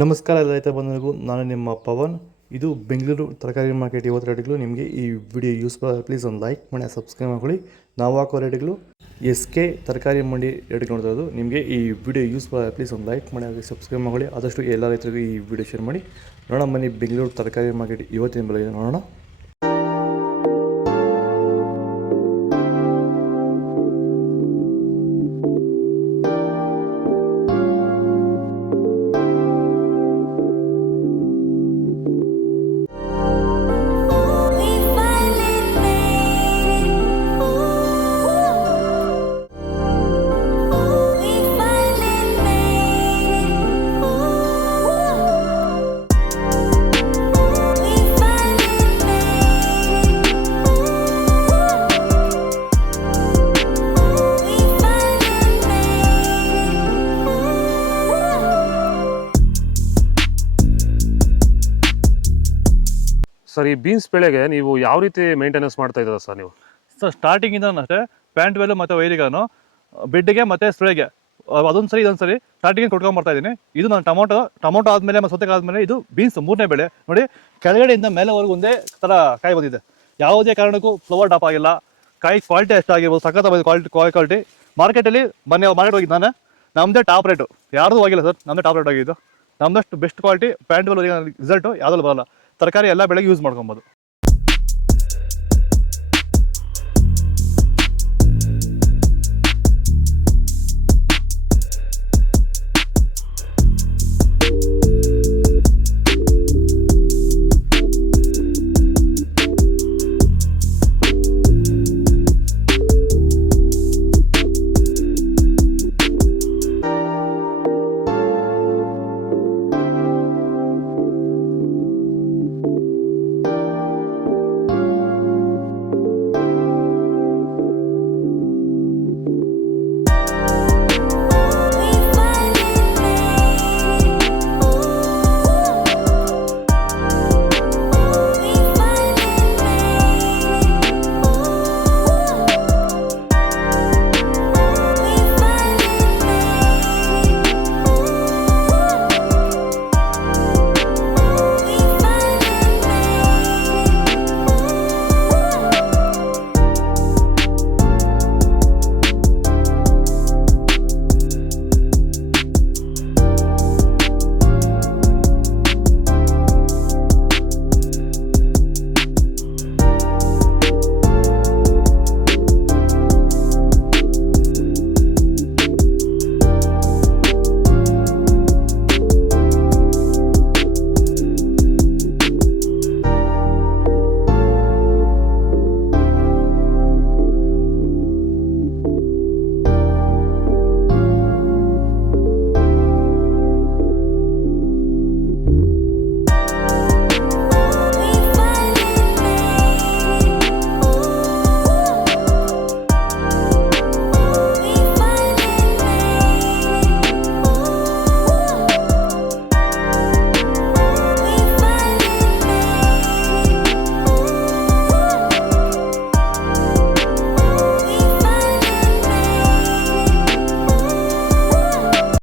ನಮಸ್ಕಾರ ಎಲ್ಲ ರೈತ ಬಂಧುಗಳಿಗೂ, ನಾನು ನಿಮ್ಮ ಪವನ್. ಇದು ಬೆಂಗಳೂರು ತರಕಾರಿ ಮಾರ್ಕೆಟ್. ಇವತ್ತು ರೇಟ್ಗಳು ನಿಮಗೆ ಈ ವಿಡಿಯೋ ಯೂಸ್ಫುಲ್ ಆಗಿ ಪ್ಲೀಸ್ ಒಂದು ಲೈಕ್ ಮಾಡಿ, ಸಬ್ಸ್ಕ್ರೈಬ್ ಮಾಡ್ಕೊಳ್ಳಿ. ನಾವು ಹಾಕೋ ರೇಟ್ಗಳು SK ತರಕಾರಿ ಮಂಡಿ ರೇಟ್ಗಳು ನೋಡ್ತಾ ಇರೋದು. ನಿಮಗೆ ಈ ವಿಡಿಯೋ ಯೂಸ್ಫುಲ್ ಆಗಿ ಪ್ಲೀಸ್ ಒಂದು ಲೈಕ್ ಮಾಡಿ, ಹಾಗೆ ಸಬ್ಸ್ಕ್ರೈಬ್ ಮಾಡ್ಕೊಳ್ಳಿ. ಆದಷ್ಟು ಎಲ್ಲ ರೈತರಿಗೂ ಈ ವಿಡಿಯೋ ಶೇರ್ ಮಾಡಿ. ನೋಡೋಣ ಬನ್ನಿ ಬೆಂಗಳೂರು ತರಕಾರಿ ಮಾರ್ಕೆಟ್ ಇವತ್ತಿನ ಬೆಲೆ ನೋಡೋಣ. ಸರ್, ಈ ಬೀನ್ಸ್ ಬೆಳೆಗೆ ನೀವು ಯಾವ ರೀತಿ ಮೇಂಟೆನೆನ್ಸ್ ಮಾಡ್ತಾ ಇದ್ದೀರಾ ಸರ್ ನೀವು? ಸರ್, ಸ್ಟಾರ್ಟಿಂಗಿಂದ ಅಷ್ಟೇ ಪ್ಯಾಂಟ್ ವೆಲ್ ಮತ್ತು ವೈರಿಗಾನು ಬೆಡ್ಗೆ ಮತ್ತು ಸ್ಪ್ರೇಗೆ ಅದೊಂದು ಸರಿ ಇದೊಂದು ಸರಿ ಸ್ಟಾರ್ಟಿಂಗ್ ಕೊಟ್ಕೊಂಡ್ಬರ್ತಾ ಇದ್ದೀನಿ. ಇದು ನಾನು ಟೊಮೊಟೊ ಆದಮೇಲೆ ಮತ್ತು ಸೌತೆಕಾಯಿ ಆದಮೇಲೆ ಇದು ಬೀನ್ಸ್ 3ನೇ ಬೆಳೆ. ನೋಡಿ, ಕೆಳಗಡೆಯಿಂದ ಮೇಲೆವರೆಗೂ ಒಂದೇ ಥರ ಕಾಯಿ ಬಂದಿದೆ. ಯಾವುದೇ ಕಾರಣಕ್ಕೂ ಫ್ಲವರ್ ಟಾಪ್ ಆಗಿಲ್ಲ. ಕಾಯಿ ಕ್ವಾಲಿಟಿ ಎಷ್ಟಾಗಿರ್ಬೋದು, ಸಖತ್ ಕ್ವಾಲಿಟಿ. ಮಾರ್ಕೆಟಲ್ಲಿ ಮಾರ್ಕೆಟ್ ಹೋಗಿದ್ದು ನಾನು, ನಮ್ಮದೇ ಟಾಪ್ ರೇಟು, ಯಾರ್ದು ಹೋಗಿಲ್ಲ ಸರ್, ನಮ್ಮದೇ ಟಾಪ್ ರೇಟ್ ಆಗಿದ್ದು. ನಮ್ಮದಷ್ಟು best quality pant well result ಯಾವುದಲ್ಲೂ ಬರೋಲ್ಲ. ತರಕಾರಿ ಎಲ್ಲ ಬೆಳೆಗೆ ಯೂಸ್ ಮಾಡ್ಕೊಬೋದು.